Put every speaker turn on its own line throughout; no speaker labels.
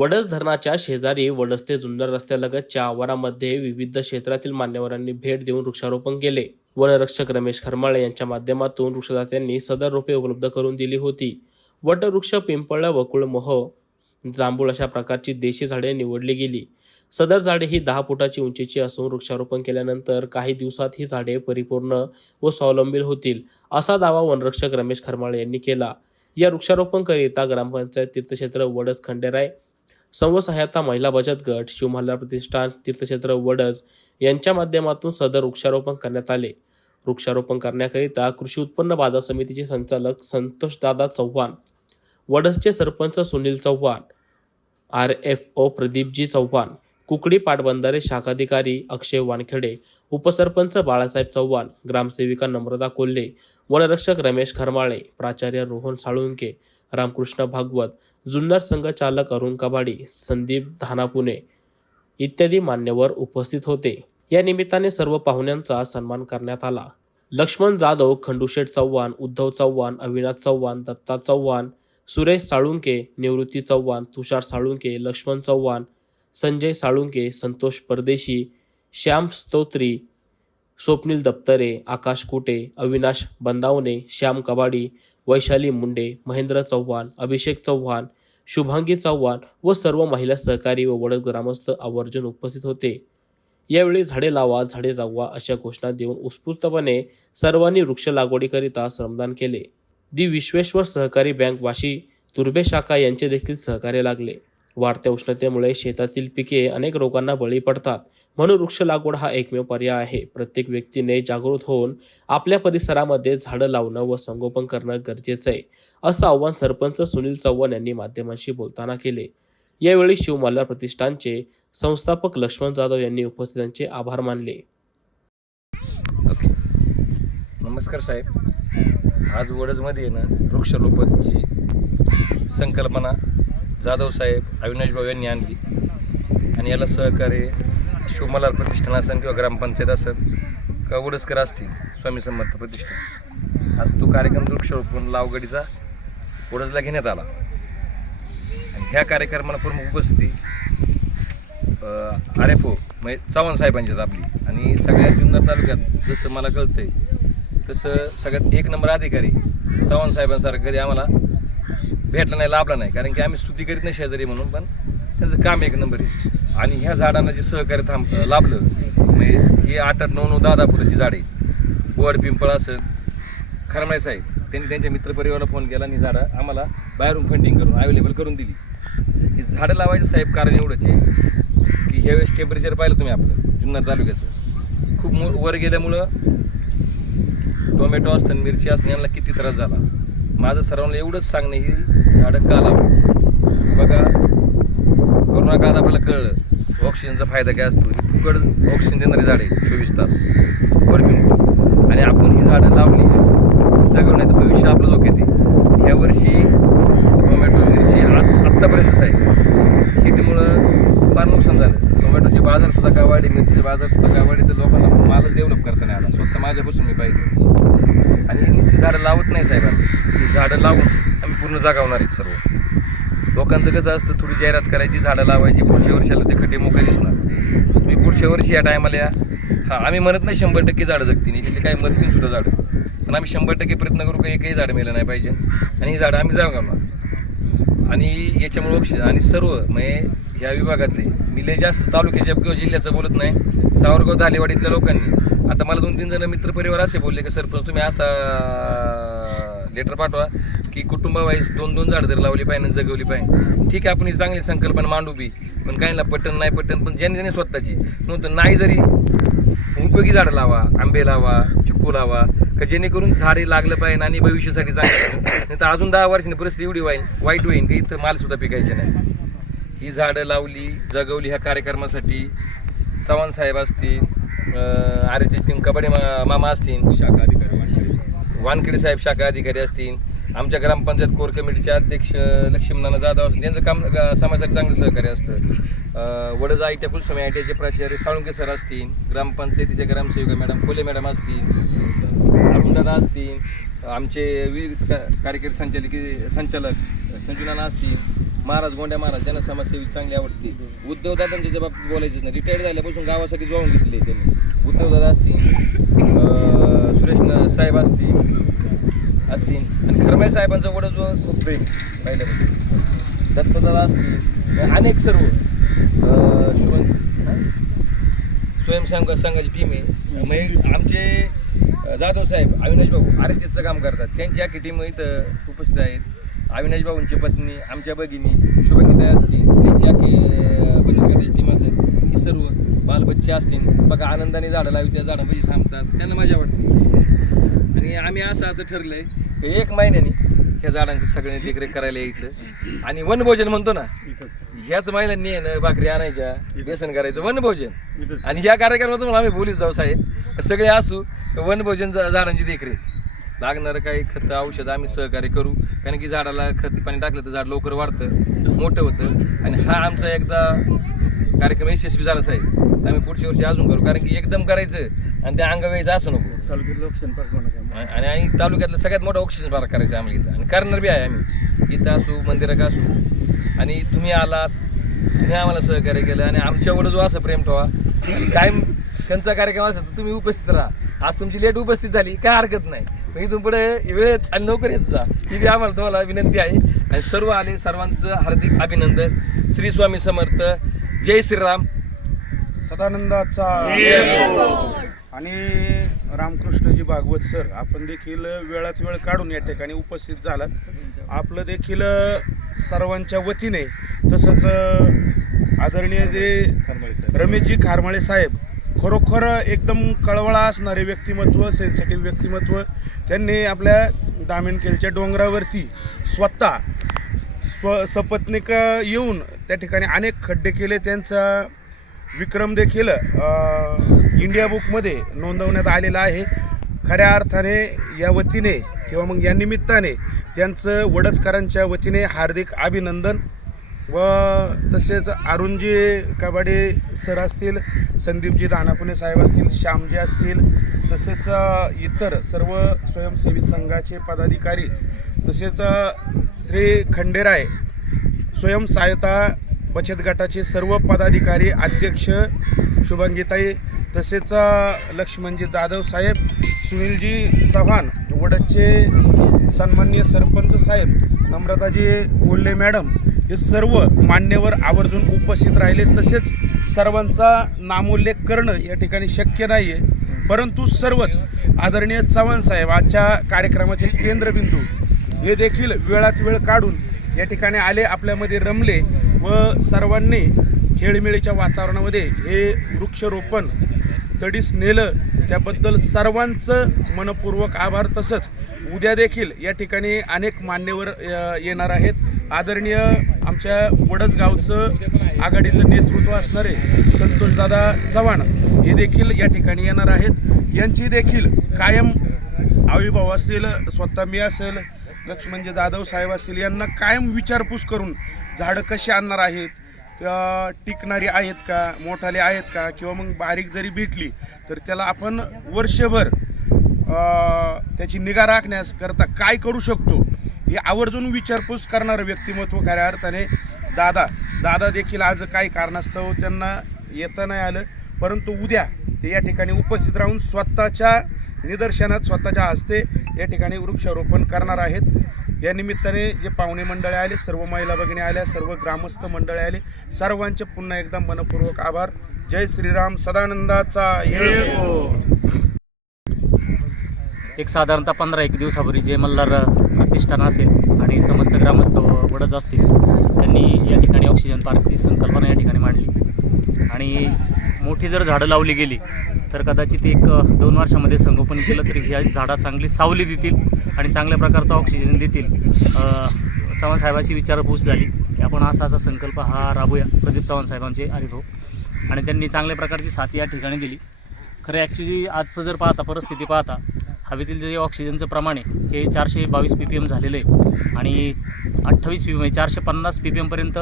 वडस धरणाच्या शेजारी वडस ते जुन्नर रस्त्यालगतच्या आवारामध्ये विविध क्षेत्रातील मान्यवरांनी भेट देऊन वृक्षारोपण केले. वनरक्षक रमेश खरमाळे यांच्या माध्यमातून वृक्षदात्यांनी सदर रोपे उपलब्ध करून दिली होती. वटवृक्ष पिंपळ वकुळ मोह जांभूळ अशा प्रकारची देशी झाडे निवडली गेली. सदर झाडे ही दहा फुटाची उंचीची असून वृक्षारोपण केल्यानंतर काही दिवसात ही झाडे परिपूर्ण व स्वावलंबी होतील असा दावा वनरक्षक रमेश खरमाळे यांनी केला. या वृक्षारोपण करिता ग्रामपंचायत तीर्थक्षेत्र वडस खंडेराय संवसहायता महिला बचत गट शिवमल्हार प्रतिष्ठान तीर्थक्षेत्र वडज यांच्या माध्यमातून सदर वृक्षारोपण करण्यात आले. वृक्षारोपण करण्याकरिता कृषी उत्पन्न बाजार समितीचे संचालक संतोषदादा चव्हाण वडसचे sarpanch Sunil Chavan R F O प्रदीपजी Chavan Kukadi पाटबंधारे शाखाधिकारी अक्षय वानखेडे उपसरपंच बाळासाहेब चव्हाण ग्रामसेविका नम्रता कोल्हे वनरक्षक रमेश खरमाळे प्राचार्य रोहन साळुंके रामकृष्ण भागवत जुन्नर संघचालक अरुण कबाडी संदीप धानापुणे इत्यादी मान्यवर उपस्थित होते. या निमित्ताने सर्व पाहुण्यांचा सन्मान करण्यात आला. लक्ष्मण जाधव खंडूशेठ चव्हाण उद्धव चव्हाण अविनाश चव्हाण दत्ता चव्हाण सुरेश साळुंके निवृत्ती चव्हाण तुषार साळुंके लक्ष्मण चव्हाण संजय साळुंके संतोष परदेशी श्याम स्तोत्री स्वप्नील दप्तरे आकाश कुटे अविनाश बंदावणे श्याम कबाडी वैशाली मुंडे महेंद्र चव्हाण अभिषेक चव्हाण शुभांगी चव्हाण व सर्व महिला सहकारी व वडद ग्रामस्थ आवर्जून उपस्थित होते. यावेळी झाडे लावा झाडे जगवा अशा घोषणा देऊन उत्स्फूर्तपणे सर्वांनी वृक्ष लागवडीकरिता श्रमदान केले. दी विश्वेश्वर सहकारी बँक वाशी तुर्बे शाखा यांचे देखील सहकार्य लागले. वाढत्या उष्णतेमुळे शेतातील पिके अनेक रोगांना बळी पडतात. म्हणून वृक्ष लागवड हा एकमेव पर्याय आहे. प्रत्येक व्यक्तीने जागृत होऊन आपल्या परिसरामध्ये झाडं लावणं व संगोपन करणं गरजेचं आहे असं आव्हान सरपंच सुनील चव्हाण यांनी माध्यमांशी बोलताना केले. यावेळी शिवमल्हार प्रतिष्ठानचे संस्थापक लक्ष्मण जाधव यांनी उपस्थितांचे आभार मानले.
ओके नमस्कार साहेब. आज वडजमध्ये ना वृक्षारोपणची संकल्पना जाधव साहेब अविनाश भाऊ यांनी आणली. आणि याला सहकार्य शिवमलार प्रतिष्ठान असेल किंवा ग्रामपंचायत असेल किंवा वडसकर असतील स्वामी समर्थ प्रतिष्ठान? आज तो कार्यक्रम वृक्षारोपण लावगडीचा वडसला घेण्यात आला. आणि ह्या कार्यक्रमाला प्रमुख उपस्थिती आर एफ ओ म्हणजे चव्हाण साहेबांचीच आपली. आणि सगळ्या जुन्नर तालुक्यात जसं मला कळतंय तसं सगळ्यात एक नंबर अधिकारी चव्हाण साहेबांसारखं कधी आम्हाला भेटला नाही लाभला नाही. कारण की आम्ही स्तुती करीत नाही शेजारी म्हणून पण त्यांचं काम एक नंबर आहे. आणि ह्या झाडांना जे सहकार्य थांब लाभलं म्हणजे ही आठ आठ नऊ नऊ दहा दहा फुटाची झाडे वड पिंपळ असं खरमाय साहेब त्यांनी त्यांच्या मित्रपरिवाराला फोन केला आणि ही झाडं आम्हाला बाहेरून फंडिंग करून अवेलेबल करून दिली. ही झाडं लावायचं साहेब कारण एवढंच आहे की ह्यावेळेस टेम्परेचर पाहिलं तुम्ही आपलं जुन्नर तालुक्याचं. खूप मो वर गेल्यामुळं टोमॅटो असतं मिरची असणं यांना किती त्रास झाला. माझं सर्वांना एवढंच सांगणं ही झाडं का लावायची? बघा कोरोना काळात आपल्याला कळलं. ऑक्सिजनचा फायदा काय असतो? ही फुकट ऑक्सिजन देणारी झाडे चोवीस तास पर मिनिट आणि आपण ही झाडं लावली जगवलं नाही तर भविष्य आपलं धोक्यात येते यावर्षी टोमॅटो मिरची आत्तापर्यंतच आहे. शेतीमुळं फार नुकसान झालं. टोमॅटोचे बाजार सुद्धा काय वाढे मिरचीचे बाजार सुद्धा काय वाढे तर लोकांना मालच डेव्हलप करता नाही आला स्वतः माझ्यापासून मी पाहिजे. आणि नुसती झाडं लावत नाही साहेबांनी. ती झाडं लावून आम्ही पूर्ण जागावणार आहेत सर्व. लोकांचं कसं असतं थोडी जाहिरात करायची झाडं लावायची पुढच्या वर्षाला ते खड्डे मोकळे दिसणार. मी पुढच्या वर्षी या टायमाला या. हां आम्ही म्हणत नाही शंभर टक्के झाडं जगतील याच्यातले काही मरतील सुद्धा झाडं. पण आम्ही शंभर टक्के प्रयत्न करू का एकही झाडं मेलं नाही पाहिजे. आणि ही झाडं आम्ही जागवणार आणि. याच्यामुळे ऑक्सिजन आणि सर्व म्हणजे या विभागातले मी लय जास्त तालुक्याच्या किंवा जिल्ह्याचं बोलत नाही सावरगाव धालेवाडीतल्या लोकांनी. आता मला दोन तीन जण मित्रपरिवार असे बोलले की सरपंच तुम्ही असा लेटर पाठवा. की कुटुंबावाईज दोन दोन झाडं जर लावली पाहिजे आणि जगवली पाहिजे. ठीक आहे आपण ही चांगली संकल्पना मांडू बी. पण काहींना पटन नाही पटन पण ज्याने ज्याने स्वतःची. नव्हतं नाही जरी उपयोगी झाडं लावा आंबे लावा चिक्कू लावा का जेणेकरून झाडे लागलं पाहिजे आणि भविष्यासाठी चांगलं नाही तर अजून दहा वर्षांनी परिस्थिती एवढी वाईन वाईट होईल की इथं मालसुद्धा पिकायचे नाही. ही झाडं लावली जगवली ह्या कार्यक्रमासाठी. चव्हाण साहेब असतील आर एच टीम कबड्डी मामा असतील.
शाखा अधिकारी. वानखेडे
साहेब शाखा अधिकारी असतील. आमच्या ग्रामपंचायत कोर कमिटीचे अध्यक्ष लक्ष्मीनाना जाधव असून त्यांचं काम ग- समाजासाठी चांगलं सहकार्य असतं. Vadaj I T Kulswami I टीचे प्राचार्य साळुंके सर असतील ग्रामपंचायतीच्या ग्रामसेविका मॅडम कोले मॅडम असतील अरुणदादा असतील आमचे विविध का- कार्यकारी संचालकी संचालक संजुनाना असतील महाराज गोंड्या महाराज त्यांना समाजसेवी चांगली आवडते. उद्धव दादांच्या बाबतीत बोलायचं नाही रिटायर्ड झाल्यापासून गावासाठी जाऊन घेतले त्यांनी. उद्धव दादा असतील सुरेश साहेब असतील असतील. आणि खरमाई साहेबांचं वडं जो खूप प्रेम पहिल्यापासून दत्तदादा असतील अनेक सर्व. अं, शुभं स्वयंसेवक संघाची टीम आहे. मग आमचे जाधव साहेब अविनाश भाऊ आरतीचं काम करतात. त्यांची अख्खी टीम इथं उपस्थित आहेत. अविनाश भाऊंची पत्नी आमच्या भगिनी शुभंगिता असतील. त्यांची अख्खी अं, बचत टीम असेल. ही सर्व बालबच्चे असतील. बघा आनंदाने झाडं लावी त्या झाडापाशी थांबतात. त्यांना मजा वाटते. आणि आम्ही असं आता ठरलंय की एक महिन्याने ह्या झाडांची सगळ्यांनी देखरेख करायला यायचं. आणि वनभोजन म्हणतो ना ह्याच महिलांनी येणं भाकरी आणायच्या व्यसन करायचं वनभोजन आणि ह्या कार्यक्रमातून मला आम्ही बोलीच जाऊ साहेब. सगळे असू वनभोजन झाडांची देखरेख. लागणारं काही खत औषध आम्ही सहकार्य करू. कारण की झाडाला खत पाणी टाकलं तर झाड लवकर वाढतं मोठं होतं. आणि हा आमचा एकदा कार्यक्रम यशस्वी झाला साहेब. आम्ही पुढच्या वर्षी अजून करू. कारण की एकदम करायचं आणि त्या अंगवेचं असं नको.
तालुक्यातलं ऑक्सिजन पार्क बनवणार
आणि आणि तालुक्यातलं सगळ्यात मोठा ऑक्सिजन पार्क करायचं आहे आम्हाला इथं. आणि करणार बी आहे आम्ही. इथं असू मंदिरात असू. आणि तुम्ही आलात तुम्ही आम्हाला सहकार्य केलं आणि आमच्यावर जो असं प्रेम ठेवा कायम त्यांचा कार्यक्रम असेल तर तुम्ही उपस्थित राहा. आज तुमची लेट उपस्थित झाली काय हरकत नाही. पण इथून पुढे वेळेत आणि लवकर येत जा. ही बी आम्हाला तुम्हाला विनंती आहे. आणि सर्व आले सर्वांचं हार्दिक अभिनंदन. श्री स्वामी समर्थ. जय श्रीराम.
सदानंदाचा. आणि रामकृष्णजी भागवत सर आपण देखील वेळात वेळ काढून या ठिकाणी उपस्थित झालात. आपलं देखील सर्वांच्या वतीने तसंच आदरणीय जे रमेशजी खारमाळे साहेब खरोखर एकदम कळवळा असणारे व्यक्तिमत्व सेन्सिटिव्ह व्यक्तिमत्व त्यांनी आपल्या दामिनखेलच्या डोंगरावरती स्वतः स्व सपत्निक येऊन त्या ठिकाणी अनेक खड्डे केले. त्यांचा विक्रम देखील इंडिया बुकमध्ये नोंदवण्यात आलेलं आहे. खऱ्या अर्थाने या वतीने किंवा मग या निमित्ताने त्यांचं वडचकरांच्या वतीने हार्दिक अभिनंदन व तसेच अरुणजी कबाडे सर असतील संदीपजी दानापुणे साहेब असतील श्यामजी असतील तसेच इतर सर्व स्वयंसेवी संघाचे पदाधिकारी तसेच श्री खंडेराय स्वयंसहायता बचत गटाचे सर्व पदाधिकारी अध्यक्ष शुभांगीताई तसेच लक्ष्मणजी जाधव साहेब सुनीलजी चव्हाण वडदचे सन्माननीय सरपंच साहेब नम्रताजी कोल्हे मॅडम हे सर्व मान्यवर आवर्जून उपस्थित राहिले. तसेच सर्वांचा नामोल्लेख करणं या ठिकाणी शक्य नाही आहे परंतु सर्वच आदरणीय चव्हाण साहेब आजच्या कार्यक्रमाचे केंद्रबिंदू हे देखील वेळात वेळ काढून या ठिकाणी आले आपल्यामध्ये रमले व सर्वांनी खेळमेळीच्या वातावरणामध्ये हे वृक्षरोपण तडीस नेलं त्याबद्दल सर्वांचं मनपूर्वक आभार. तसंच उद्या देखील या ठिकाणी अनेक मान्यवर येणार आहेत. आदरणीय आमच्या वडच गावचं आघाडीचं नेतृत्व असणारे संतोषदादा चव्हाण हे देखील या ठिकाणी येणार आहेत. यांची देखील कायम आविर्भाव असेल स्वतः मी असेल लक्ष्मणजी जाधव साहेब असतील यांना कायम विचारपूस करून झाडं कशी आणणार आहेत टिकणारी आहेत का मोठाले आहेत का किंवा मग बारीक जरी भेटली तर त्याला आपण वर्षभर त्याची निगा राखण्यास करता काय करू शकतो हे आवर्जून विचारपूस करणारं व्यक्तिमत्व खऱ्या अर्थाने दादा. दादा देखील आज काही कारणास्तव त्यांना येता नाही आलं परंतु उद्या ते या ठिकाणी उपस्थित राहून स्वतःच्या निदर्शनात स्वतःच्या हस्ते या ठिकाणी वृक्षारोपण करणार आहेत. या निमित्ताने जे पाहुणे मंडळे आले सर्व महिला भगिनी आल्या सर्व ग्रामस्थ मंडळे आले सर्वांचे पुन्हा एकदा मनपूर्वक आभार. जय श्रीराम सदानंदाचा
एक साधारणतः पंधरा एक दिवसापूर्वी जे मल्हार प्रतिष्ठान असेल आणि समस्त ग्रामस्थ व वडच असतील त्यांनी या ठिकाणी ऑक्सिजन पार्कची संकल्पना या ठिकाणी मांडली. आणि मोठी जर झाडं लावली गेली तर कदाचित एक दोन वर्षामध्ये संगोपन केलं तरी ह्या झाडा चांगली सावली देतील आणि चांगल्या प्रकारचा ऑक्सिजन देतील. चव्हाण साहेबांची विचारपूस झाली की आपण असा असा संकल्प हा राबूया. प्रदीप चव्हाण साहेबांचे हरिभाऊ. आणि त्यांनी चांगल्या प्रकारची साथ या ठिकाणी दिली. खरं ॲक्च्युली आजचं जर पाहता परिस्थिती पाहता हवेतील जे ऑक्सिजनचं प्रमाण आहे हे चारशे बावीस पी पी एम झालेलं आहे. आणि अठ्ठावीस पी पी एम चारशे पन्नास पी पी एमपर्यंत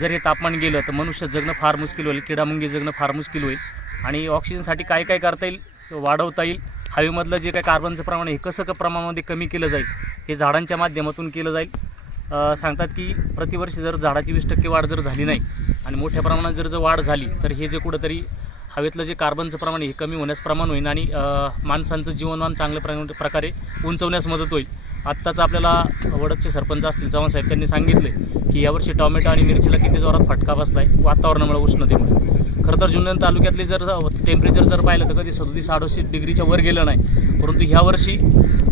जर हे तापमान गेलं तर मनुष्य जगणं फार मुश्किल होईल किडामुंगी जगणं फार मुश्किल होईल. आणि ऑक्सिजनसाठी काय काय करता येईल वाढवता येईल हवेमधलं जे काय कार्बनचं प्रमाण आहे हे कसं प्रमाणामध्ये कमी केलं जाईल हे झाडांच्या माध्यमातून केलं जाईल. सांगतात की प्रतिवर्षी जर झाडाची वीस टक्के वाढ जर झाली नाही आणि मोठ्या प्रमाणात जर जर वाढ झाली तर हे जे कुठंतरी हवेतलं जे कार्बनचं प्रमाण हे कमी होण्यास प्रमाण होईल आणि माणसांचं जीवनमान चांगल्या प्र प्रकारे उंचवण्यास मदत होईल. आत्ताच आपल्याला वडदचे सरपंच असतील चव्हाणसाहेब त्यांनी सांगितले की यावर्षी टोमॅटो आणि मिरचीला किती जोरात फटका बसला आहे वातावरणामुळे उष्णतेमुळे. खरं तर जुन्नर तालुक्यातले जर टेम्परेचर जर पाहिलं तर कधी सदोतीस अडोतीस डिग्रीच्या वर गेलं नाही. परंतु ह्यावर्षी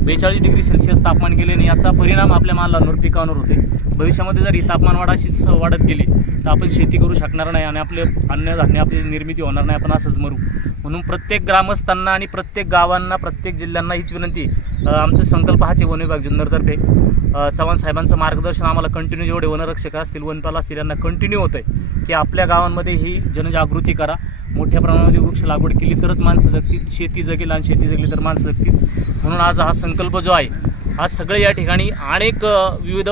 बेचाळीस डिग्री सेल्सिअस तापमान गेले आणि याचा परिणाम आपल्या मालांवर पिकांवर होते भविष्यामध्ये जर ही तापमान वाढ अशीच वाढत गेली तर आपण शेती करू शकणार नाही आणि आपले अन्नधान्य आपली निर्मिती होणार नाही आपण असंच मरू. म्हणून प्रत्येक ग्रामस्थांना आणि प्रत्येक गावांना प्रत्येक जिल्ह्यांना हीच विनंती. आमचे संकल्प हाच आहे वन विभाग जुन्नरतर्फे चव्हाण साहेबांचं मार्गदर्शन आम्हाला कंटिन्यू जेवढे वनरक्षक असतील वनपाल असतील यांना कंटिन्यू होतं आहे की आपल्या गावांमध्ये ही जनजागृती करा. मोठ्या प्रमाणामध्ये वृक्ष लागवड केली तरच माणसं जगतील शेती जगेल आणि शेती जगली तर माणसं जगतील. म्हणून आज हा संकल्प जो आहे आज सगळे या ठिकाणी अनेक विविध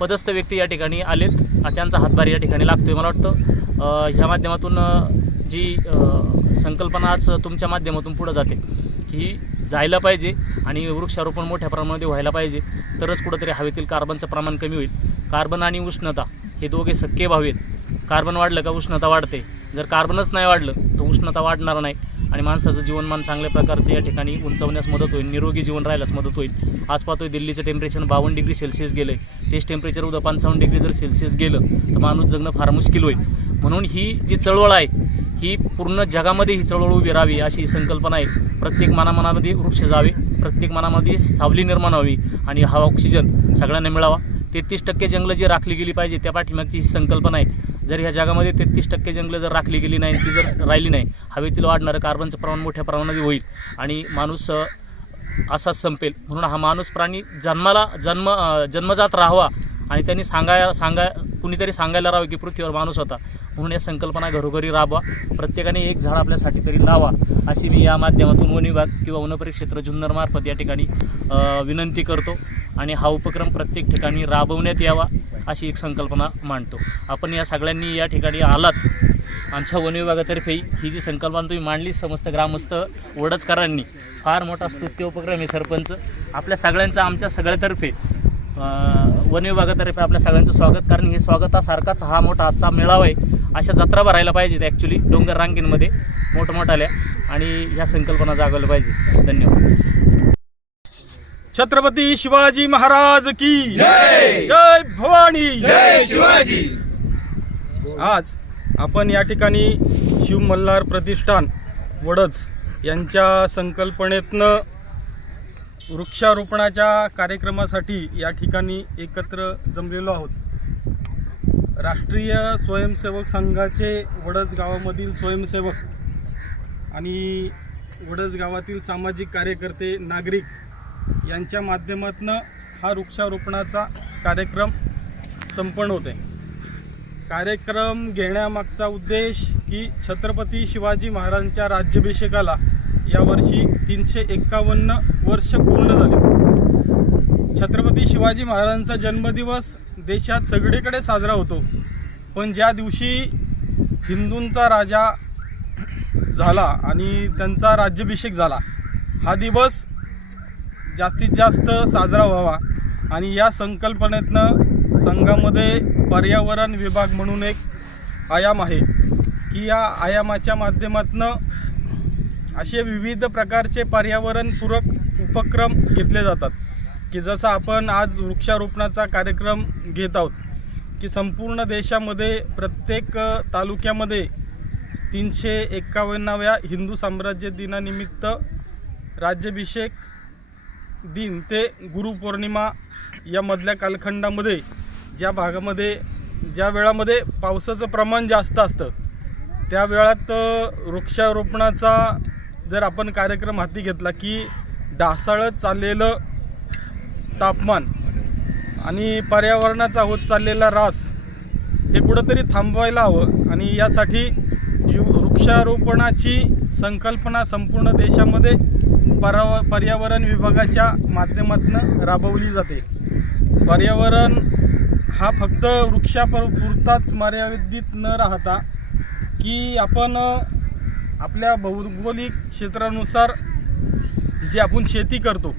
पदस्थ व्यक्ती या ठिकाणी आलेत आणि त्यांचा हातभार या ठिकाणी लागतो आहे मला वाटतं. ह्या माध्यमातून जी संकल्पना आज तुमच्या माध्यमातून पुढं जाते ही जायला पाहिजे आणि वृक्षारोपण मोठ्या प्रमाणामध्ये व्हायला पाहिजे. तरच कुठंतरी हवेतील कार्बनचं प्रमाण कमी होईल. कार्बन आणि उष्णता हे दोघे सक्के भाव आहेत. कार्बन वाढलं का उष्णता वाढते. जर कार्बनच नाही वाढलं तर उष्णता वाढणार नाही. आणि माणसाचं जीवनमान चांगल्या प्रकारचं या ठिकाणी उंचवण्यास मदत होईल. निरोगी जीवन राहायलाच मदत होईल. आज पाहतोय दिल्लीचं टेम्परेचर बावन्न डिग्री सेल्सिअस गेलं आहे तेच टेम्परेचर उद्या पंचावन्न डिग्री जर सेल्सिअस गेलं तर माणूस जगणं फार मुश्किल होईल. म्हणून ही जी चळवळ आहे ही पूर्ण जगामध्ये ही चळवळ उभी राहावी अशी ही संकल्पना आहे. प्रत्येक मनामनामध्ये वृक्ष जावे प्रत्येक मनामध्ये सावली निर्माण व्हावी आणि हा ऑक्सिजन सगळ्यांना मिळावा. तेहतीस टक्के जंगलं जी राखली गेली पाहिजे त्या पाठीमागची ही संकल्पना आहे. जर ह्या जगामध्ये तेहतीस टक्के जंगलं जर राखली गेली नाही ती जर राहिली नाही हवेतील वाढणारं कार्बनचं प्रमाण मोठ्या प्रमाणामध्ये होईल आणि माणूस असा संपेल. म्हणून हा माणूस प्राणी जन्माला जन्म जन्मजात राहावा आणि त्यांनी सांगाय सांगा कुणीतरी सांगायला राहावं की पृथ्वीवर माणूस होता. म्हणून या संकल्पना घरोघरी राबवा. प्रत्येकाने एक झाड आपल्यासाठी तरी लावा अशी मी या माध्यमातून वन विभाग किंवा वनपरिक्षेत्र जुन्नरमार्फत या ठिकाणी विनंती करतो. आणि हा उपक्रम प्रत्येक ठिकाणी राबवण्यात यावा अशी एक संकल्पना मांडतो. आपण या सगळ्यांनी या ठिकाणी आलात. आमच्या वन विभागातर्फे ही जी संकल्पना तुम्ही मांडली समस्त ग्रामस्थ वडचकरांनी फार मोठा स्तुत्य उपक्रम आहे सरपंच. आपल्या सगळ्यांचा आमच्या सगळ्यातर्फे वन विभागातर्फे आपल्या सगळ्यांचं स्वागत. कारण हे स्वागतासारखाच हा मोठा आजचा मेळावा आहे. अशा जत्रा भरायला पाहिजेत ॲक्च्युली डोंगर रांगेंमध्ये मोठमोठाल्या. आणि ह्या संकल्पना जागवल्या पाहिजे धन्यवाद.
छत्रपती शिवाजी महाराज की जय! जय भवानी! जय शिवाजी! आज आपण या ठिकाणी शिव मल्हार प्रतिष्ठान वडच यांच्या संकल्पनेतनं वृक्षारोपणाच्या कार्यक्रमासाठी या ठिकाणी एकत्र जमलेलो आहोत. राष्ट्रीय स्वयंसेवक संघाचे वडज गावामधील स्वयंसेवक आणि वडज गावातील सामाजिक कार्यकर्ते नागरिक यांच्या माध्यमातून हा वृक्षारोपणाचा कार्यक्रम संपन्न होते कार्यक्रम घेण्यामागचा उद्देश की छत्रपती शिवाजी महाराजांच्या राज्याभिषेकाला यावर्षी तीनशे एक्कावन्न वर्ष पूर्ण झाले. छत्रपती शिवाजी महाराजांचा जन्मदिवस देशात सगळीकडे साजरा होतो. पण ज्या दिवशी हिंदूंचा राजा झाला आणि त्यांचा राज्याभिषेक झाला हा दिवस जास्तीत जास्त साजरा व्हावा आणि या संकल्पनेतनं संघामध्ये पर्यावरण विभाग म्हणून एक आयाम आहे की या आयामाच्या माध्यमातनं असे विविध प्रकारचे पर्यावरणपूरक उपक्रम घेतले जातात की जसं आपण आज वृक्षारोपणाचा कार्यक्रम घेत आहोत की संपूर्ण देशामध्ये प्रत्येक तालुक्यामध्ये तीनशे एक्कावन्नाव्या हिंदू साम्राज्य दिनानिमित्त राज्याभिषेक दिन ते गुरुपौर्णिमा या मधल्या कालखंडामध्ये ज्या भागामध्ये ज्या वेळामध्ये पावसाचं प्रमाण जास्त असतं त्या वेळात वृक्षारोपणाचा जर आपण कार्यक्रम हाती घेतला की ढासाळत चाललेलं तापमान आणि पर्यावरणाचा होत चाललेला रास हे कुठंतरी थांबवायला हवं आणि यासाठी यु वृक्षारोपणाची संकल्पना संपूर्ण देशामध्ये पराव पर्यावरण विभागाच्या माध्यमातून राबवली जाते. पर्यावरण हा फक्त वृक्षापर पुरताच मर्यादित न राहता की आपण आपल्या भौगोलिक क्षेत्रानुसार जे आपण शेती करतो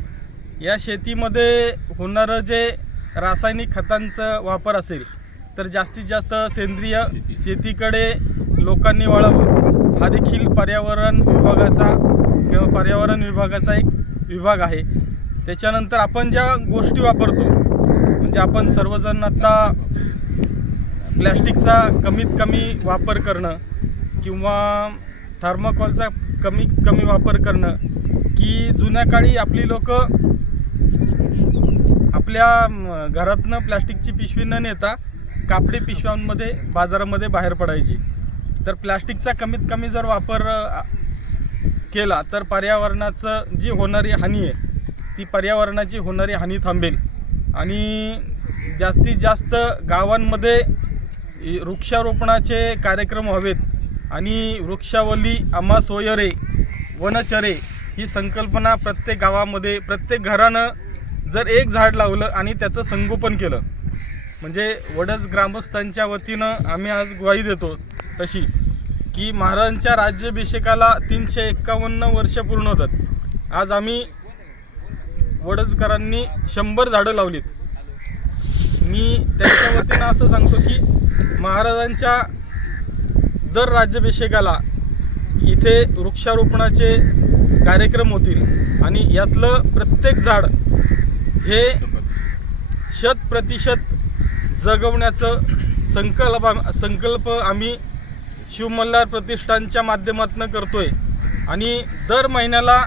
या शेतीमध्ये होणारं जे रासायनिक खतांचा वापर असेल तर जास्तीत जास्त सेंद्रिय शेतीकडे लोकांनी वळावं. हा देखील पर्यावरण विभागाचा किंवा पर्यावरण विभागाचा एक विभाग आहे. त्याच्यानंतर आपण ज्या गोष्टी वापरतो म्हणजे आपण सर्वजण आता प्लॅस्टिकचा कमीत कमी वापर करणं किंवा थर्माकॉलचा कमी कमी वापर करणं की जुन्या काळी आपली लोक आपल्या घरातनं प्लॅस्टिकची पिशवी न नेता कापडी पिशव्यांमध्ये बाजारामध्ये बाहेर पडायची. तर प्लॅस्टिकचा कमीत कमी जर वापर केला तर पर्यावरणाचं जी होणारी हानी आहे ती पर्यावरणाची होणारी हानी थांबेल. आणि जास्तीत जास्त गावांमध्ये वृक्षारोपणाचे कार्यक्रम हवेत आणि वृक्षावली आम्हा सोयरे वनचरे ही संकल्पना प्रत्येक गावामध्ये प्रत्येक घरानं जर एक झाड लावलं आणि त्याचं संगोपन केलं म्हणजे वडस ग्रामस्थांच्या वतीनं आम्ही आज ग्वाही देतो तशी की महाराजांच्या राज्याभिषेकाला तीनशे एक्कावन्न वर्ष पूर्ण होतात. आज आम्ही वडसकरांनी शंभर झाडं लावलीत. मी त्यांच्या वतीनं असं सांगतो की महाराजांच्या दर राज्याभिषेकाला इथे वृक्षारोपणाचे कार्यक्रम होतील आणि यातलं प्रत्येक झाड हे शत प्रतिशत जगवण्याचं संकल्प संकल्प आम्ही शिवमल्हार प्रतिष्ठानच्या माध्यमातून करतो आहे आणि दर महिन्याला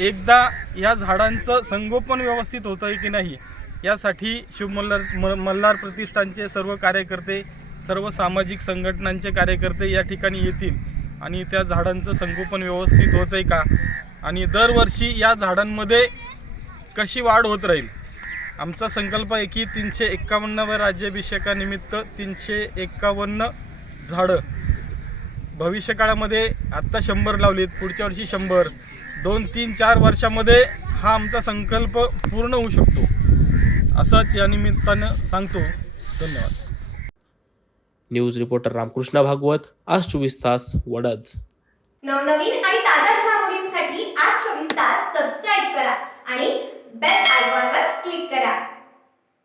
एकदा या झाडांचं संगोपन व्यवस्थित होतं आहे की नाही यासाठी शिवमल्हार म मल्हार प्रतिष्ठानचे सर्व कार्यकर्ते सर्व सामाजिक संघटनांचे कार्यकर्ते या ठिकाणी येतील आणि त्या झाडांचं संगोपन व्यवस्थित होतं आहे का? आणि दरवर्षी या झाडांमध्ये कशी वाढ होत राहील? आमचा संकल्प आहे की तीनशे एक्कावन्नाव्या राज्याभिषेकानिमित्त तीनशे एक्कावन्न झाडं भविष्यकाळामध्ये आत्ता शंभर लावलीत पुढच्या वर्षी शंभर. दोन तीन चार वर्षामध्ये हा आमचा संकल्प पूर्ण होऊ शकतो. असंच या निमित्तानं सांगतो. धन्यवाद.
न्यूज रिपोर्टर रामकृष्ण भागवत आज चोवीस तास वडज.
नवनवीन आणि ताज्या घडामोडींसाठी आज चोवीस तास सबस्क्राईब करा आणि बेल आयकॉनवर क्लिक करा.